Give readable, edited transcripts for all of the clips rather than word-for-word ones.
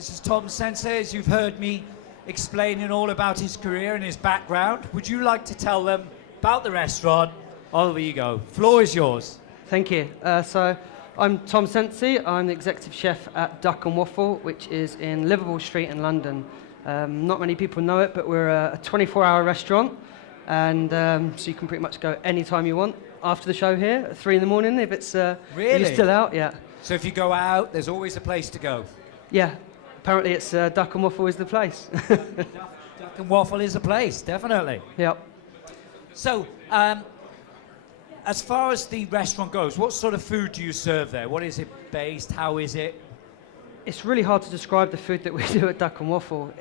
This is Tom Cenci, as you've heard me explaining all about his career and his background. Would you like to tell them about the restaurant? Over you go. Floor is yours. Thank you. So I'm Tom Cenci. I'm the executive chef at Duck and Waffle, which is in Liverpool Street in London. Not many people know it, but we're a 24-hour restaurant, and so you can pretty much go anytime you want after the show here at 3 in the morning if it's Really? if you're still out. Yeah. So if you go out, there's always a place to go. Yeah. Apparently, it's Duck and Waffle is the place. Duck and Waffle is the place, definitely. Yep. So, as far as the restaurant goes, what sort of food do you serve there? What is it based? How is it? It's really hard to describe the food that we do at Duck and Waffle.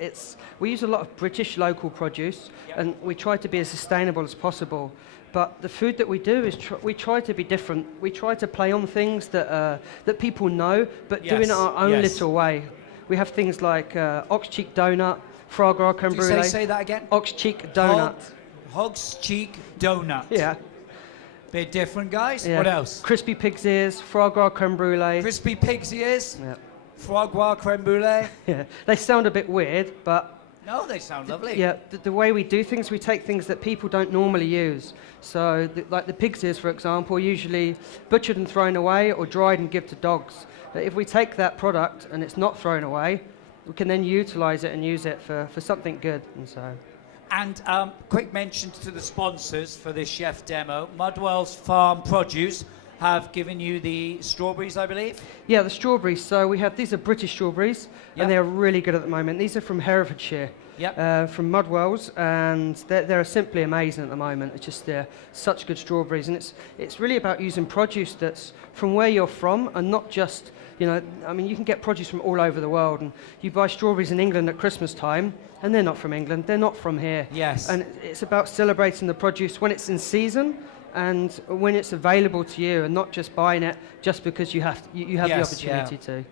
We use a lot of British local produce, and we try to be as sustainable as possible. But the food that we do is we try to be different. We try to play on things that people know, but do in our own little way. We have things like ox cheek donut, foie gras creme brulee. Say that again? Ox cheek donut. Hog's cheek donut. Yeah. Bit different, guys. Yeah. What else? Crispy pig's ears, foie gras creme brulee. Crispy pig's ears. Yeah. Foie gras creme brulee. Yeah. They sound a bit weird, but No, they sound lovely. yeah, the way we do things, we take things that people don't normally use. So, like the pig's ears, for example, usually butchered and thrown away or dried and give to dogs. But if we take that product and it's not thrown away, we can then utilise it and use it for something good. And so, And quick mention to the sponsors for this chef demo. Mudwell's Farm Produce have given you the strawberries, I believe. yeah, the strawberries. So these are British strawberries, Yep. and they're really good at the moment. These are from Herefordshire. Yep. From Mudwell's, and they're simply amazing at the moment. It's just they're such good strawberries, and it's really about using produce that's from where you're from, and not just, I mean, you can get produce from all over the world, and you buy strawberries in England at Christmas time, and they're not from England, they're not from here. Yes. And it's about celebrating the produce when it's in season and when it's available to you, and not just buying it just because you have the opportunity to.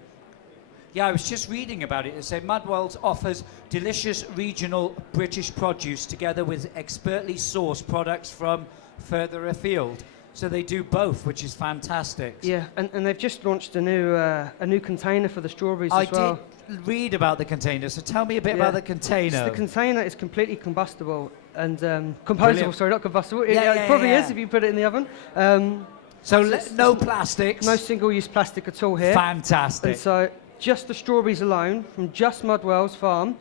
Yeah, I was just reading about it. It said Mudwell's offers delicious regional British produce together with expertly sourced products from further afield. So they do both, which is fantastic. Yeah, and they've just launched a new container for the strawberries as well. I did read about the container, so tell me a bit Yeah. about the container. So the container is completely combustible and compostable. Brilliant. Sorry, not combustible. Yeah, It probably yeah. is if you put it in the oven. So it's no plastics. No single-use plastic at all here. Fantastic. And so just the strawberries alone from just Mudwell's farm,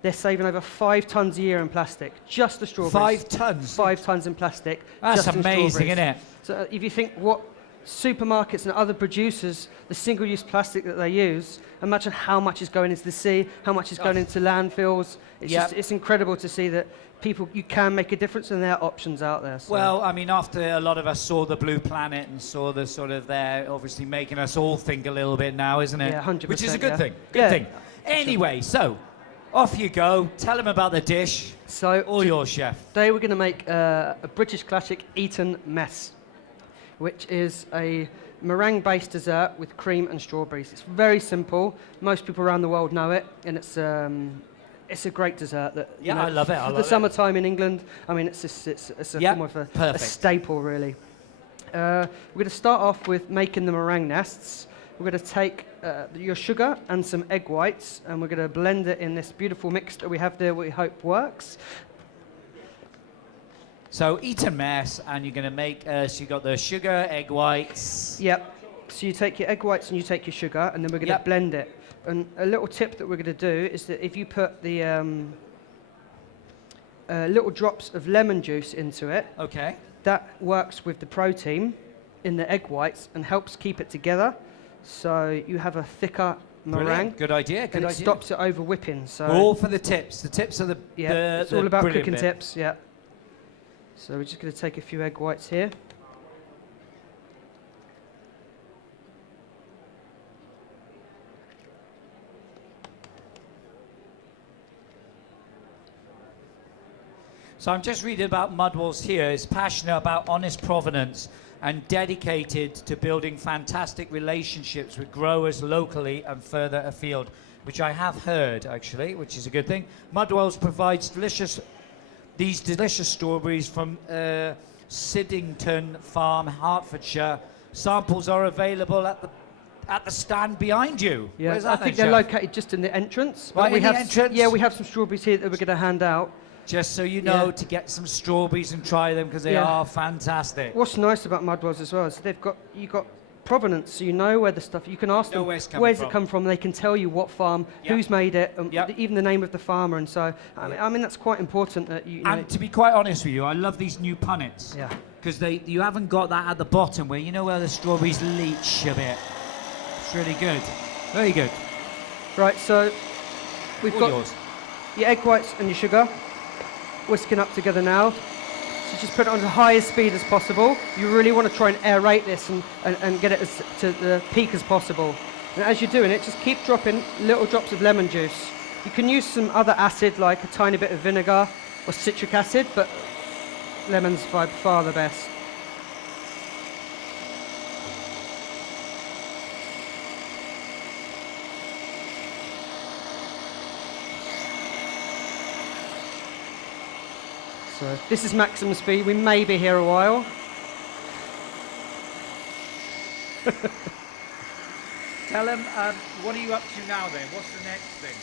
they're saving over 5 tons a year in plastic. Just the strawberries. 5 tons? 5 tons in plastic. That's just in amazing, strawberries. isn't it? So if you think what supermarkets and other producers, the single-use plastic that they use, imagine how much is going into the sea, how much is going into landfills. It's incredible to see that you can make a difference, and there are options out there. So. Well, I mean, after a lot of us saw the Blue Planet and saw the sort of they're obviously making us all think a little bit now, isn't it? Yeah, 100%. Which is a good yeah. thing. Good Yeah. thing. Anyway, so off you go. Tell them about the dish. So All yours, chef. today we're going to make a British classic Eton mess, which is a meringue-based dessert with cream and strawberries. It's very simple. Most people around the world know it, and it's a great dessert. That I love it. I For love the it. summertime in England, I mean, it's a Yep, form of a perfect. staple, really. We're going to start off with making the meringue nests. We're going to take your sugar and some egg whites, and we're going to blend it in this beautiful mix that we have there, we hope works. So eat a mess, and you're going to make. So you got the sugar, egg whites. Yep. So you take your egg whites and you take your sugar, and then we're going to blend it. And a little tip that we're going to do is that if you put the little drops of lemon juice into it, Okay. that works with the protein in the egg whites and helps keep it together. So you have a thicker meringue. Brilliant. Good idea. Good And it idea. stops it over whipping. So We're all for the tips. The tips are yeah, it's the all about brilliant cooking bit. tips. Yeah. So we're just going to take a few egg whites here. So I'm just reading about Mudwell's here. He's passionate about honest provenance and dedicated to building fantastic relationships with growers locally and further afield, which I have heard, actually, which is a good thing. Mudwell's provides these delicious strawberries from Siddington Farm, Hertfordshire. Samples are available at the at the stand behind you. Yeah, Where's I that think then, they're Chef? located just in the entrance. Right we in the have entrance? Yeah, we have some strawberries here that we're going to hand out. Just so you know, Yeah. to get some strawberries and try them because they Yeah. are fantastic. What's nice about Mudwells as well is you got provenance, so you know where the stuff. You can ask Know them where it's coming where's from. it come from. They can tell you what farm, Yeah. who's made it, Yeah. even the name of the farmer. And so I mean that's quite important that you know. And to be quite honest with you, I love these new punnets. Yeah. Because you haven't got that at the bottom where you know where the strawberries leach a bit. It's really good. Very good. Right, so we've All got yours. your egg whites and your sugar whisking up together now. So just put it on the highest speed as possible. You really want to try and aerate this and get it to the peak as possible. And as you're doing it, just keep dropping little drops of lemon juice. You can use some other acid like a tiny bit of vinegar or citric acid, but lemon's by far the best. So this is maximum speed. We may be here a while. Tell them, what are you up to now then? What's the next thing?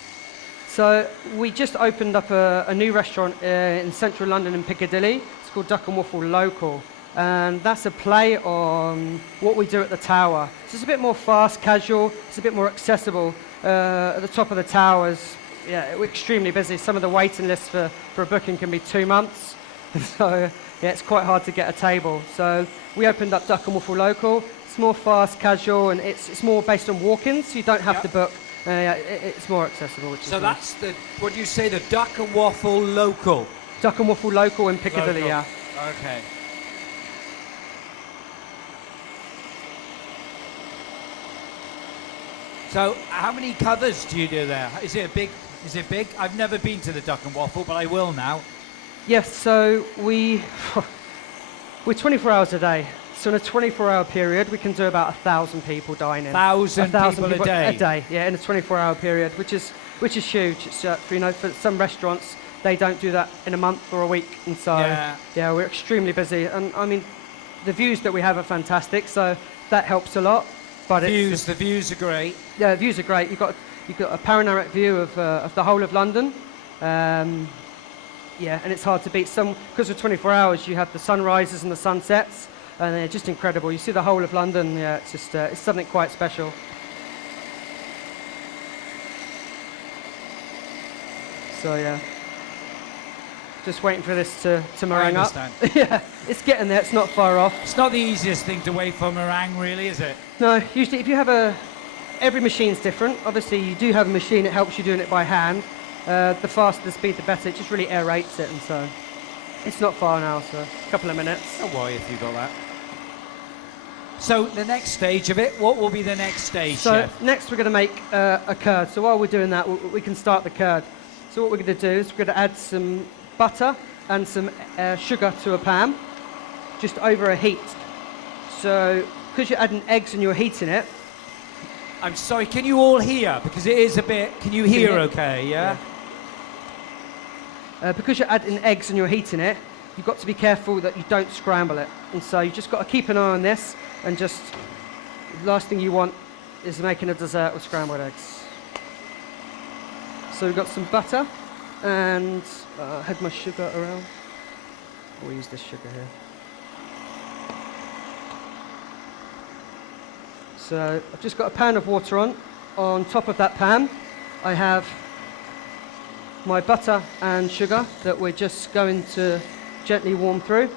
So we just opened up a new restaurant in central London in Piccadilly. It's called Duck and Waffle Local. And that's a play on what we do at the Tower. So it's a bit more fast, casual. It's a bit more accessible. At the top of the towers, yeah, we're extremely busy. Some of the waiting lists for a booking can be 2 months. So yeah, it's quite hard to get a table. So we opened up Duck and Waffle Local. It's more fast, casual, and it's more based on walk-ins, so you don't have Yep. to book. Yeah, it's more accessible. Which So is nice. that's the, what do you say, the Duck and Waffle Local? Duck and Waffle Local in Piccadilly, Local. yeah. Okay. So how many covers do you do there? Is it big? I've never been to the Duck and Waffle, but I will now. Yes, so we're 24 hours a day. So in a 24-hour period, we can do about 1,000 people dining. 1,000 people a day? A day, yeah, in a 24-hour period, which is huge. It's, for some restaurants, they don't do that in a month or a week, and so Yeah. we're extremely busy. And I mean, the views that we have are fantastic, so that helps a lot. But The views are great. yeah, the views are great. You've got a panoramic view of the whole of London. Yeah, and it's hard to beat. Because of 24 hours, you have the sunrises and the sunsets, and they're just incredible. You see the whole of London. Yeah, it's just it's something quite special. So yeah, just waiting for this to meringue up. understand. Yeah, it's getting there. It's not far off. It's not the easiest thing to wait for meringue, really, is it? No, usually if you have every machine's different. Obviously, you do have a machine. It helps you doing it by hand. The faster the speed, the better. It just really aerates it, and so it's not far now. So a couple of minutes. Don't worry if you got that. So the next stage of it, what will be the next stage, So Chef? next we're going to make a curd. So while we're doing that, we can start the curd. So what we're going to do is we're going to add some butter and some sugar to a pan, just over a heat. So because you're adding eggs and you're heating it. I'm sorry, can you all hear? Because it is a bit, can you hear okay, yeah? Because you're adding eggs and you're heating it, you've got to be careful that you don't scramble it. And so you've just got to keep an eye on this, and just the last thing you want is making a dessert with scrambled eggs. So we've got some butter, and I had my sugar around. We'll use this sugar here. So I've just got a pan of water on. On top of that pan, I have my butter and sugar that we're just going to gently warm through.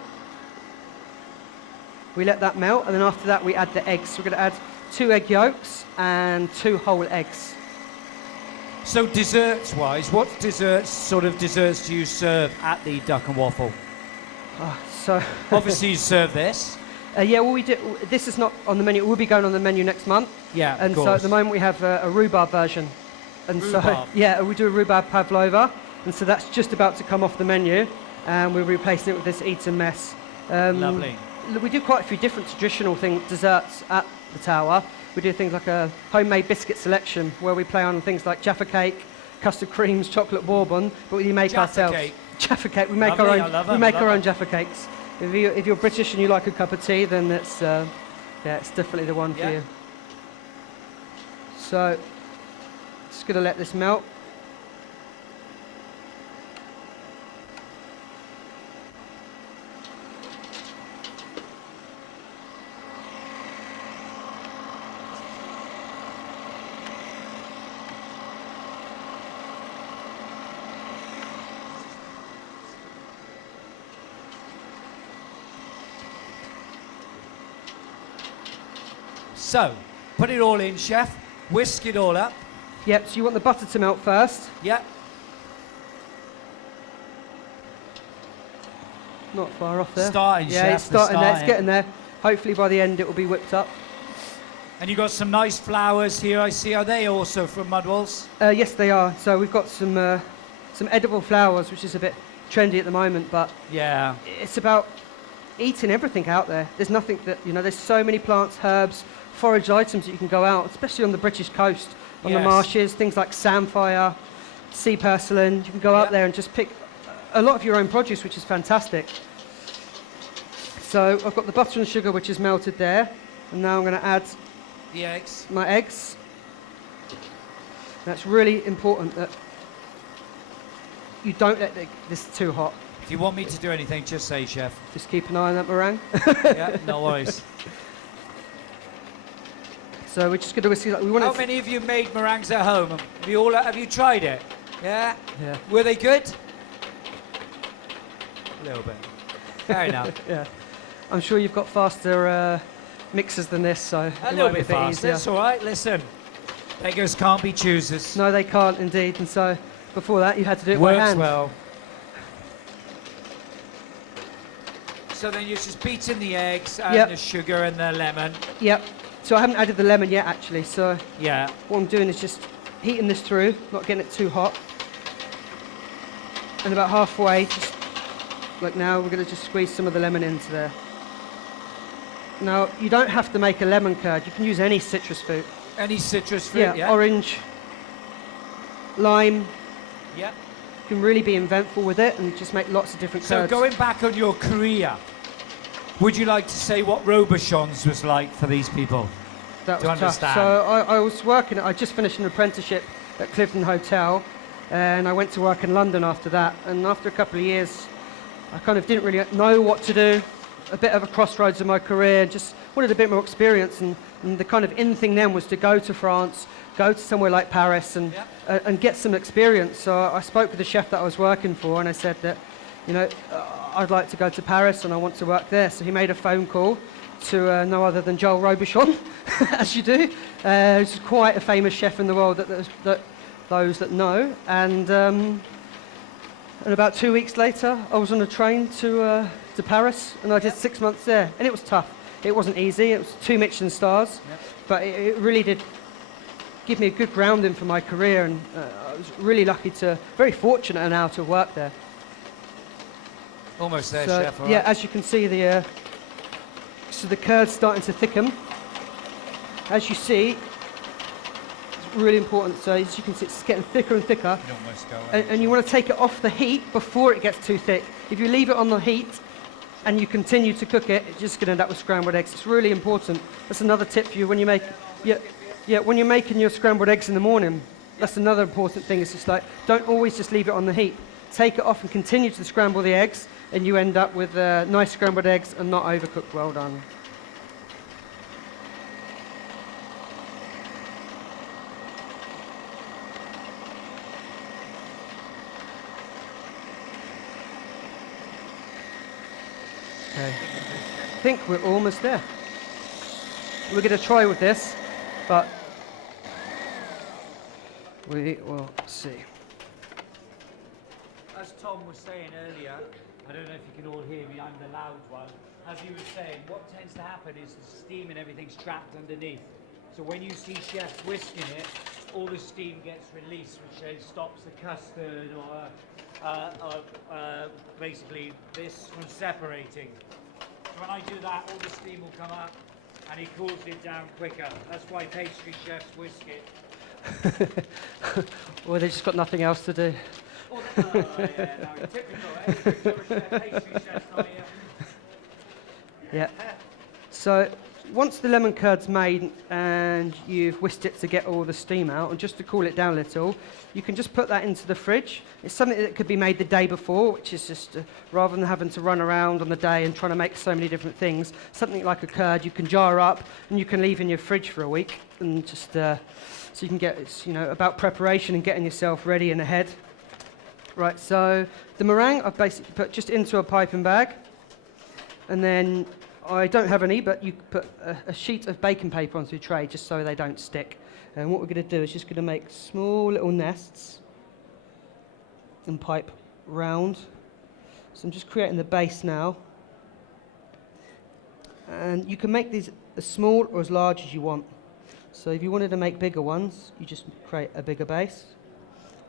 We let that melt, and then after that we add the eggs. We're going to add 2 egg yolks and 2 whole eggs. So desserts-wise, what sort of desserts do you serve at the Duck and Waffle? So Obviously you serve this. yeah, well we do. This is not on the menu. It will be going on the menu next month. Yeah, And of so course. at the moment we have a rhubarb version. And so Rhubarb. yeah, we do a rhubarb pavlova, and so that's just about to come off the menu, and we're replacing it with this Eton mess. Lovely. We do quite a few different traditional desserts at the Tower. We do things like a homemade biscuit selection, where we play on things like Jaffa cake, custard creams, chocolate bourbon, but we make Jaffa ourselves. cake. Jaffa cake. We make Lovely, I our own. love We 'em, make love our own 'em. Jaffa cakes. If you're British and you like a cup of tea, then it's definitely the one for Yeah. you. So, just going to let this melt. So, put it all in, chef. Whisk it all up. Yep, so you want the butter to melt first. Yep. Not far off there. Starting, yeah, chef. it's starting there, it's starting. getting there. Hopefully by the end it will be whipped up. And you got some nice flowers here, I see. Are they also from Mudwalls? Yes, they are. So we've got some edible flowers, which is a bit trendy at the moment, but Yeah. it's about eating everything out there. There's nothing that, there's so many plants, herbs, forage items that you can go out, especially on the British coast, on the Yes. marshes, things like samphire, sea purslane. You can go out there and just pick a lot of your own produce, which is fantastic. So I've got the butter and sugar, which is melted there, and now I'm going to add The eggs. my eggs. That's really important that you don't let this too hot. If you want me to do anything, just say, chef. Just keep an eye on that meringue. Yeah, no worries. So we're just going to whisk it. We want How it. many of you made meringues at home? Have you tried it? Yeah? Yeah. Were they good? A little bit. Fair enough. Yeah. I'm sure you've got faster mixers than this, so A it little might be bit a bit fast. easier. That's all right. Listen, beggars can't be choosers. No, they can't indeed. And so before that, you had to do it by Works hand. well. So then you're just beating the eggs and Yep. the sugar and the lemon. Yep. So I haven't added the lemon yet, actually. So Yeah. what I'm doing is just heating this through, not getting it too hot. And about halfway, just like now, we're going to just squeeze some of the lemon into there. Now, you don't have to make a lemon curd. You can use any citrus fruit. Any citrus fruit? Yeah. Orange, lime. Yeah. You can really be inventful with it and just make lots of different So curds. going back on your career, would you like to say what Robichons was like for these people? That to was tough. understand. So I was working, I just finished an apprenticeship at Clifton Hotel, and I went to work in London after that. And after a couple of years, I kind of didn't really know what to do, a bit of a crossroads in my career, just wanted a bit more experience. And the kind of in thing then was to go to France, go to somewhere like Paris and get some experience. So I spoke with the chef that I was working for, and I said that, I'd like to go to Paris and I want to work there. So he made a phone call to no other than Joel Robichon, as you do. He's quite a famous chef in the world that those that know. And about 2 weeks later, I was on a train to Paris, and I did 6 months there. And it was tough. It wasn't easy. It was 2 Michelin stars, but it really did give me a good grounding for my career. And I was really very fortunate now to work there. Almost there, So, chef. all yeah, right. as you can see, the curd's starting to thicken. As you see, it's really important. So as you can see, it's getting thicker and thicker. You almost go And you want to take it off the heat before it gets too thick. If you leave it on the heat and you continue to cook it, it's just going to end up with scrambled eggs. It's really important. That's another tip for you when you make, when you're making your scrambled eggs in the morning. That's another important thing. It's just like, don't always just leave it on the heat. Take it off and continue to scramble the eggs, and you end up with nice scrambled eggs and not overcooked. Well done. Okay, I think we're almost there. We're going to try with this, but we will see. As Tom was saying earlier, I don't know if you can all hear me, I'm the loud one. As he was saying, what tends to happen is the steam and everything's trapped underneath. So when you see chefs whisking it, all the steam gets released, which then stops the custard or basically this from separating. So when I do that, all the steam will come up and it cools it down quicker. That's why pastry chefs whisk it. Well, they've just got nothing else to do. Yeah, no, typical, eh? Pastry chefs not here. Yeah. So once the lemon curd's made and you've whisked it to get all the steam out, and just to cool it down a little, you can just put that into the fridge. It's something that could be made the day before, which is just, rather than having to run around on the day and trying to make so many different things, something like a curd you can jar up and you can leave in your fridge for a week, and just, so you can get, it's, you know, about preparation and getting yourself ready and ahead. Right, so the meringue I've basically put just into a piping bag, and then I don't have any, but you put a sheet of baking paper onto a tray just so they don't stick. And what we're going to do is just going to make small little nests and pipe round. So I'm just creating the base now. And you can make these as small or as large as you want. So if you wanted to make bigger ones, you just create a bigger base.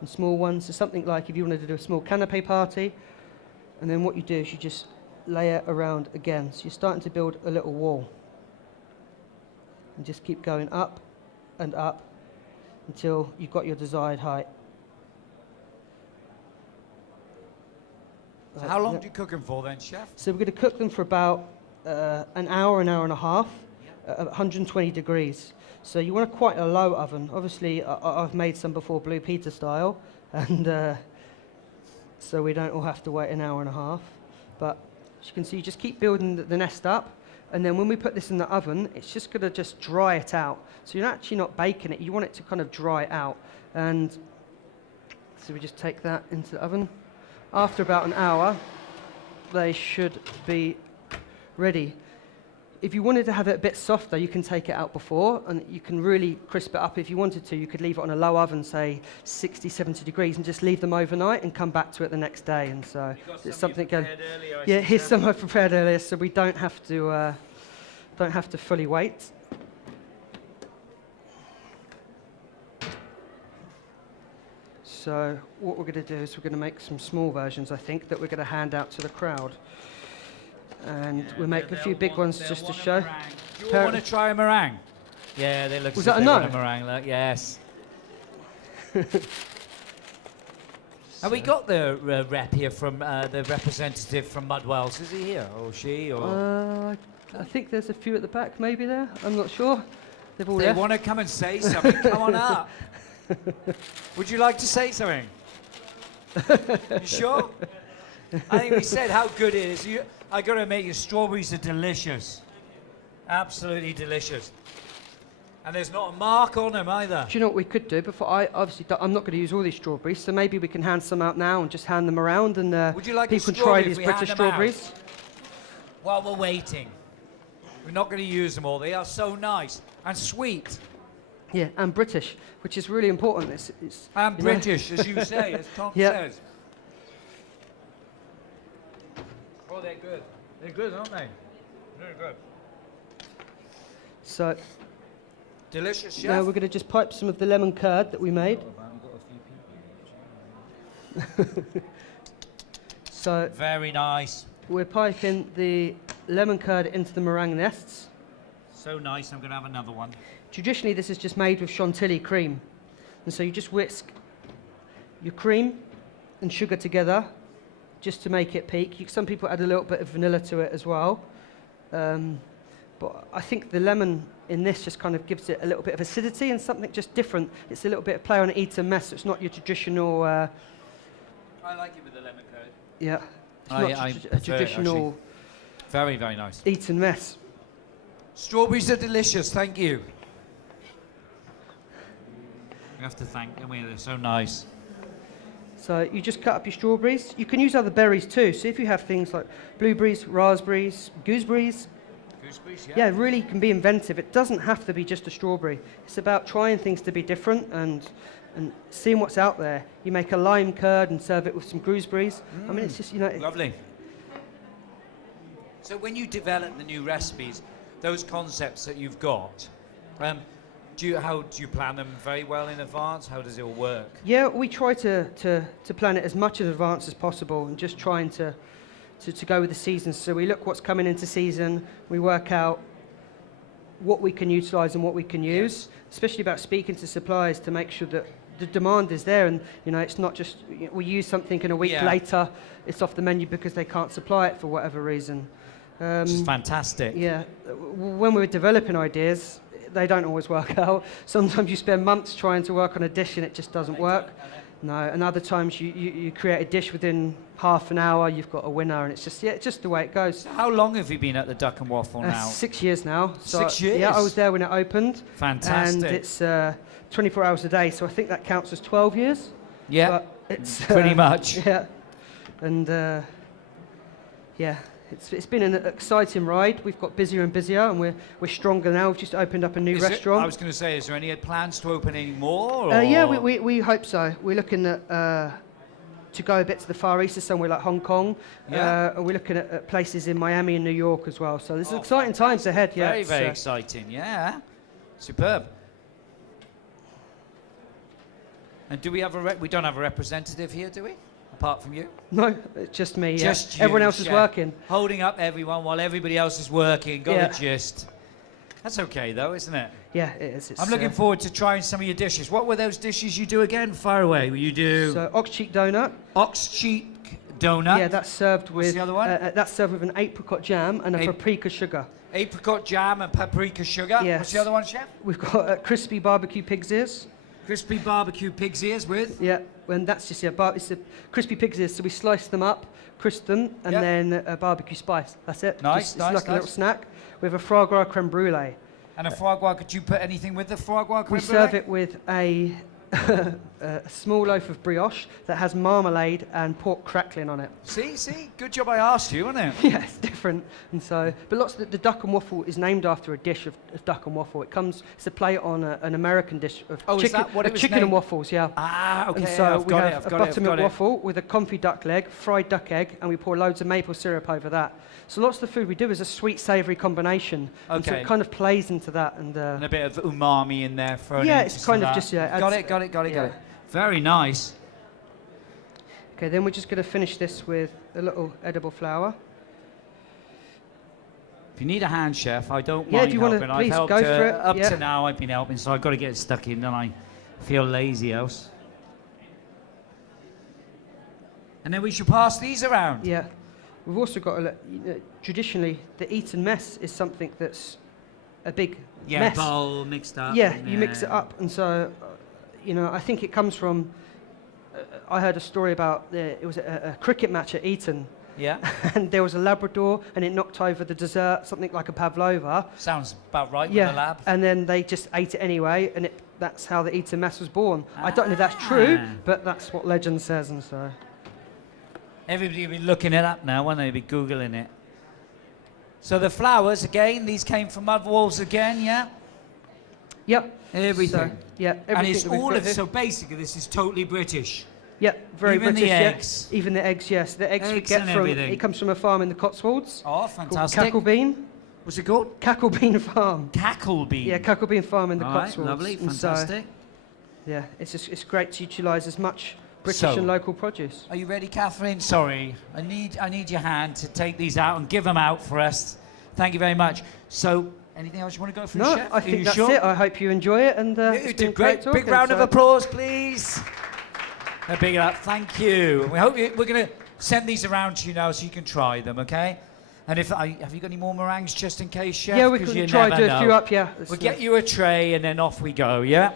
And small ones, so something like if you wanted to do a small canapé party, and then what you do is you just layer around again. So you're starting to build a little wall. And just keep going up and up until you've got your desired height. So how long do you cook them for then, chef? So we're going to cook them for about an hour and a half at 120 degrees. So you want quite a low oven. Obviously, I've made some before Blue Peter style, and so we don't all have to wait an hour and a half. But as you can see, you just keep building the nest up, and then when we put this in the oven, it's just going to just dry it out. So you're actually not baking it, you want it to kind of dry out. And so we just take that into the oven. After about an hour, they should be ready. If you wanted to have it a bit softer, you can take it out before, and you can really crisp it up if you wanted to. You could leave it on a low oven, say 60, 70 degrees, and just leave them overnight and come back to it the next day. And so it's something going. Yeah, here's some I've prepared earlier, so we don't have to fully wait. So what we're going to do is we're going to make some small versions, I think, that we're going to hand out to the crowd. And we'll make a few big ones just to show. Do you all want to try a meringue? Yeah, they look. Was that a no? Meringue, look, yes. Have we got the rep here from the representative from Mudwells? Is he here or she or? I think there's a few at the back, maybe there. I'm not sure. They've all They left. want to come and say something. Come on up. Would you like to say something? You sure? I think we said how good it is. I got to admit, your strawberries are delicious. Absolutely delicious. And there's not a mark on them either. Do you know what we could do? Before I'm not going to use all these strawberries, so maybe we can hand some out now and just hand them around, and would you like people a can try strawberry these if we British hand them out? strawberries. While we're waiting. We're not going to use them all. They are so nice and sweet. Yeah, and British, which is really important. It's And British, as you say, as Tom says. Oh, they're good. They're good, aren't they? Very good. So Delicious, chef. now we're going to just pipe some of the lemon curd that we made. So Very nice. we're piping the lemon curd into the meringue nests. So nice. I'm going to have another one. Traditionally, this is just made with chantilly cream. And so you just whisk your cream and sugar together just to make it peak. Some people add a little bit of vanilla to it as well. But I think the lemon in this just kind of gives it a little bit of acidity and something just different. It's a little bit of play on eat and mess. So it's not your traditional... I like it with the lemon curd. Yeah. It's I not prefer a it, traditional actually. Very, very nice. eat and mess. Strawberries are delicious. Thank you. We have to thank them. They're so nice. So you just cut up your strawberries. You can use other berries too. So if you have things like blueberries, raspberries, gooseberries, Gooseberries, yeah, really can be inventive. It doesn't have to be just a strawberry. It's about trying things to be different and seeing what's out there. You make a lime curd and serve it with some gooseberries. I mean, it's just, you know... Lovely. So when you develop the new recipes, those concepts that you've got, how do you plan them very well in advance? How does it all work? Yeah, we try to plan it as much in advance as possible and just trying to go with the seasons. So we look what's coming into season, we work out what we can utilise and what we can use, especially about speaking to suppliers to make sure that the demand is there and, you know, it's not just we use something and a week later it's off the menu because they can't supply it for whatever reason. Which is fantastic. Yeah, when we're developing ideas, they don't always work out. Sometimes you spend months trying to work on a dish and it just doesn't work. No, and other times you create a dish within half an hour, you've got a winner, and it's just the way it goes. How long have you been at the Duck and Waffle now? 6 years now. So 6 years? Yeah, I was there when it opened. Fantastic. And it's 24 hours a day, so I think that counts as 12 years. Yeah, But it's pretty much. Yeah, and yeah. It's been an exciting ride. We've got busier and busier, and we're stronger now. We've just opened up a new restaurant. I was going to say, is there any plans to open any more? Yeah, we hope so. We're looking at to go a bit to the Far East, to somewhere like Hong Kong. Yeah. And we're looking at places in Miami and New York as well. So there's exciting times ahead. Yeah, Very, very exciting. Yeah, superb. And do we have we don't have a representative here, do we? Apart from you? No, it's just me. Just yeah. you, Everyone else is chef. working. Holding up everyone while everybody else is working. Got Yeah. the gist. That's okay, though, isn't it? Yeah, it is. It's, I'm looking forward to trying some of your dishes. What were those dishes you do again? Fire away. You do So ox cheek donut. ox cheek donut. Yeah, that's served with. What's the other one? That's served with an apricot jam and a paprika sugar. Apricot jam and paprika sugar. Yes. What's the other one, chef? We've got crispy barbecue pig's ears. Crispy barbecue pig's ears with? Yeah, and that's just it's a crispy pig's ears. So we slice them up, crisp them, and Yep. then barbecue spice. That's it. Nice, Just nice, like a little nice. snack with a foie gras creme brulee. And a foie gras, could you put anything with the foie gras creme We serve it with a small loaf of brioche that has marmalade and pork crackling on it. See? Good job I asked you, wasn't it? Yeah, it's different. And so, but lots of the duck and waffle is named after a dish of duck and waffle. It's a play on an American dish of Oh, is chicken, that what it was chicken and named? waffles, yeah. Ah, okay. And so I've we got have it, I've a got it, I've buttermilk got it. waffle with a confit duck leg, fried duck egg, and we pour loads of maple syrup over that. So lots of the food we do is a sweet, savoury combination. And so Okay. it kind of plays into that. And And a bit of umami in there thrown yeah, in it's just kind for of that. just, yeah. Got adds- it. yeah. Very nice. Okay, then we're just going to finish this with a little edible flour. If you need a hand, chef, I don't Yeah, mind if you wanna, helping. I've please, helped go for it, up yeah. to now. I've been helping, so I've got to get it stuck in. Then I feel lazy else. And then we should pass these around. Yeah. We've also got, traditionally, the Eton mess is something that's a big mess. bowl mixed up. Yeah, you mix it up. And so, I think it comes from, I heard a story about, it was a cricket match at Eton. Yeah. And there was a Labrador, and it knocked over the dessert, something like a pavlova. Sounds about right with Yeah, the lab. and then they just ate it anyway, and that's how the Eton mess was born. I don't know if that's true, Ah. but that's what legend says, and so. Everybody will be looking it up now, won't they? Be Googling it. So the flowers, again, these came from Mud Walls again, yeah? Yep. Everything. So, yeah, everything. And it's that we've all got of here. so basically this is totally British. Yeah, very Even the British. eggs. Yeah. Even the eggs, yes. The eggs we Eggs get and from. everything. It comes from a farm in the Cotswolds. Oh, Called fantastic. Cacklebean. What's it called? Cacklebean Farm. Cacklebean. Yeah, Cacklebean Farm in the All right, Cotswolds. lovely, And so, fantastic. yeah, it's great to utilise as much British So- and local produce. Are you ready, Catherine? Sorry, I need your hand to take these out and give them out for us. Thank you very much. So, anything else you want to go through, No, Chef? I Are think you that's sure? it. I hope you enjoy it, and You it's did been great. great Big talking, round of so- applause, please. A big up. Thank you. We hope we're going to send these around to you now so you can try them, okay? And have you got any more meringues just in case, Chef? Yeah, we 'Cause can you try never to do know. a few up. Yeah, We'll get you a tray and then off we go, yeah?